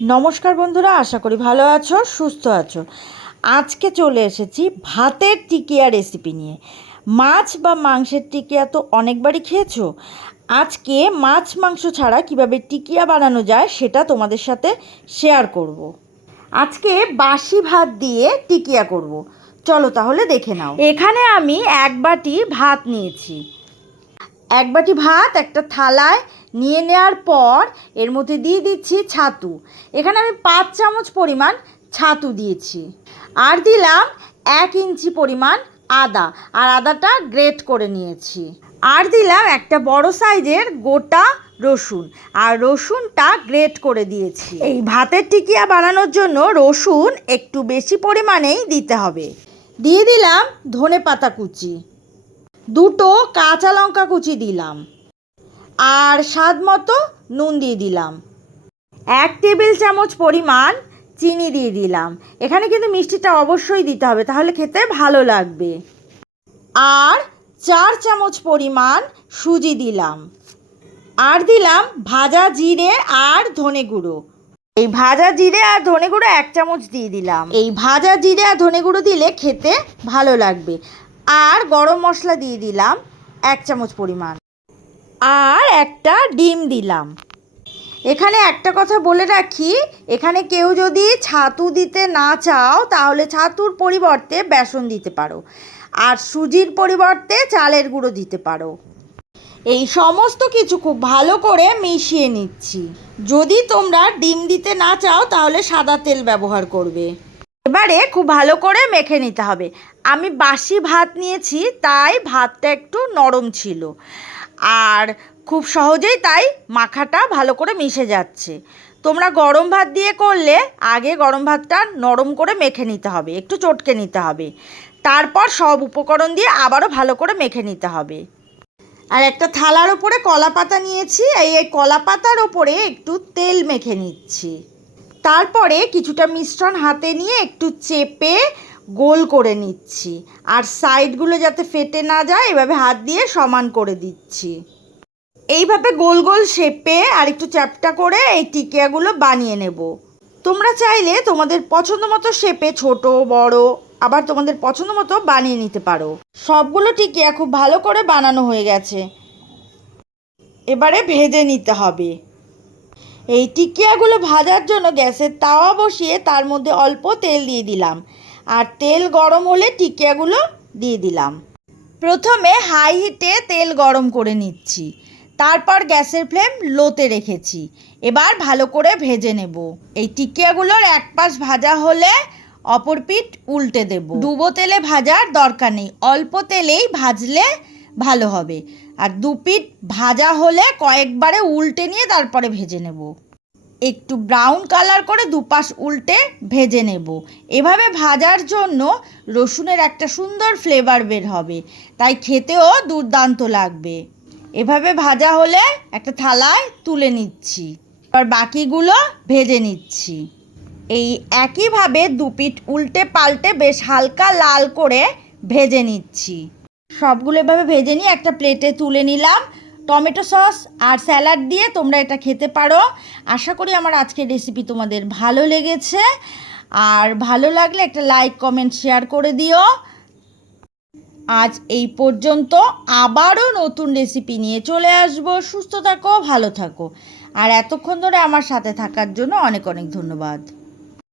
নমস্কার বন্ধুরা, আশা করি ভালো আছো, সুস্থ আছো। আজকে চলে এসেছি ভাতের টিকিয়া রেসিপি নিয়ে। মাছ বা মাংসের টিকিয়া তো অনেকবারই খেয়েছো? আজকে মাছ মাংস ছাড়া কীভাবে টিকিয়া বানানো যায় সেটা তোমাদের সাথে শেয়ার করব। আজকে বাসি ভাত দিয়ে টিকিয়া করব। চলো তাহলে দেখে নাও। এখানে আমি এক বাটি ভাত নিয়েছি। এক বাটি ভাত একটা থালায় নিয়ে নেওয়ার পর এর মধ্যে দিয়ে দিচ্ছি ছাতু। এখানে আমি পাঁচ চামচ পরিমাণ ছাতু দিয়েছি। আর দিলাম এক ইঞ্চি পরিমাণ আদা। আর আদাটা গ্রেট করে নিয়েছি। আর দিলাম একটা বড় সাইজের গোটা রসুন। আর রসুনটা গ্রেট করে দিয়েছি। এই ভাতের টিকিয়া বানানোর জন্য রসুন একটু বেশি পরিমাণেই দিতে হবে। দিয়ে দিলাম ধনে পাতা কুচি। দুটো কাঁচা লঙ্কা কুচি দিলাম আর স্বাদ মতো নুন দিয়ে দিলাম। এক টেবিল চামচ পরিমাণ চিনি দিয়ে দিলাম। এখানে কিন্তু মিষ্টিটা অবশ্যই দিতে হবে, তাহলে খেতে ভালো লাগবে। আর চার চামচ পরিমাণ সুজি দিলাম। আর দিলাম ভাজা জিরে আর ধনে গুঁড়ো। এই ভাজা জিরে আর ধনে গুঁড়ো এক চামচ দিয়ে দিলাম। এই ভাজা জিরে আর ধনে গুঁড়ো দিলে খেতে ভালো লাগবে। আর গরম মশলা দিয়ে দিলাম এক চামচ পরিমাণ। আর একটা ডিম দিলাম। এখানে একটা কথা বলে রাখি, এখানে কেউ যদি ছাতু দিতে না চাও, তাহলে ছাতুর পরিবর্তে বেসন দিতে পারো। আর সুজির পরিবর্তে চালের গুঁড়ো দিতে পারো। এই সমস্ত কিছু খুব ভালো করে মিশিয়ে নিচ্ছি। যদি তোমরা ডিম দিতে না চাও, তাহলে সাদা তেল ব্যবহার করবে। এবারে খুব ভালো করে মেখে নিতে হবে। আমি বাসি ভাত নিয়েছি, তাই ভাতটা একটু নরম ছিল। আর খুব সহজেই তাই মাখাটা ভালো করে মিশে যাচ্ছে। তোমরা গরম ভাত দিয়ে করলে আগে গরম ভাতটা নরম করে মেখে নিতে হবে, একটু চটকে নিতে হবে। তারপর সব উপকরণ দিয়ে আবারও ভালো করে মেখে নিতে হবে। আর একটা থালার ওপরে কলা পাতা নিয়েছি, এই কলা পাতার ওপরে একটু তেল মেখে নিচ্ছি। তারপরে কিছুটা মিশ্রণ হাতে নিয়ে একটু চেপে গোল করে নিচ্ছি। আর সাইডগুলো যাতে ফেটে না যায়, এভাবে হাত দিয়ে সমান করে দিচ্ছি। এইভাবে গোল গোল শেপে আর একটু চ্যাপটা করে এই টিকিয়াগুলো বানিয়ে নেব। তোমরা চাইলে তোমাদের পছন্দ মতো শেপে ছোট, বড়, আবার তোমাদের পছন্দ মতো বানিয়ে নিতে পারো। সবগুলো টিকিয়া খুব ভালো করে বানানো হয়ে গেছে। এবারে ভেজে নিতে হবে। এই টিকিয়াগুলো ভাজার জন্য গ্যাসের তাওয়া বসিয়ে তার মধ্যে অল্প তেল দিয়ে দিলাম। আর তেল গরম হলে টিকিয়াগুলো দিয়ে দিলাম। প্রথমে হাই হিটে তেল গরম করে নিচ্ছি। তারপর গ্যাসের ফ্লেম লোতে রেখেছি। এবার ভালো করে ভেজে নেব। এই টিকিয়াগুলোর এক পাশ ভাজা হলে অপর পিঠ উল্টে দেব। ডুবো তেলে ভাজার দরকার নেই। অল্প তেলেই ভাজলে ভালো হবে। আর দু পিঠ ভাজা হলে কয়েকবারে উল্টে নিয়ে তারপরে ভেজে নেব। একটু ব্রাউন কালার করে দুপাশ উল্টে ভেজে নেব। এভাবে ভাজার জন্য রসুনের একটা সুন্দর ফ্লেভার বের হবে। তাই খেতেও দুর্দান্ত লাগবে। এভাবে ভাজা হলে একটা থালায় তুলে নিচ্ছি। এবার বাকিগুলো ভেজে নিচ্ছি। এই একইভাবে দুপিট উল্টে পাল্টে বেশ হালকা লাল করে ভেজে নিচ্ছি। সবগুলো এভাবে ভেজে নিয়ে একটা প্লেটে তুলে নিলাম। টমেটো সস আর স্যালাড দিয়ে তোমরা এটা খেতে পারো। আশা করি আমার আজকের রেসিপি তোমাদের ভালো লেগেছে। আর ভালো লাগলে একটা লাইক কমেন্ট শেয়ার করে দিও। আজ এই পর্যন্ত আবারও নতুন রেসিপি নিয়ে চলে আসব। সুস্থ থাকো, ভালো থাকো। আর এতক্ষণ ধরে আমার সাথে থাকার জন্য অনেক অনেক ধন্যবাদ।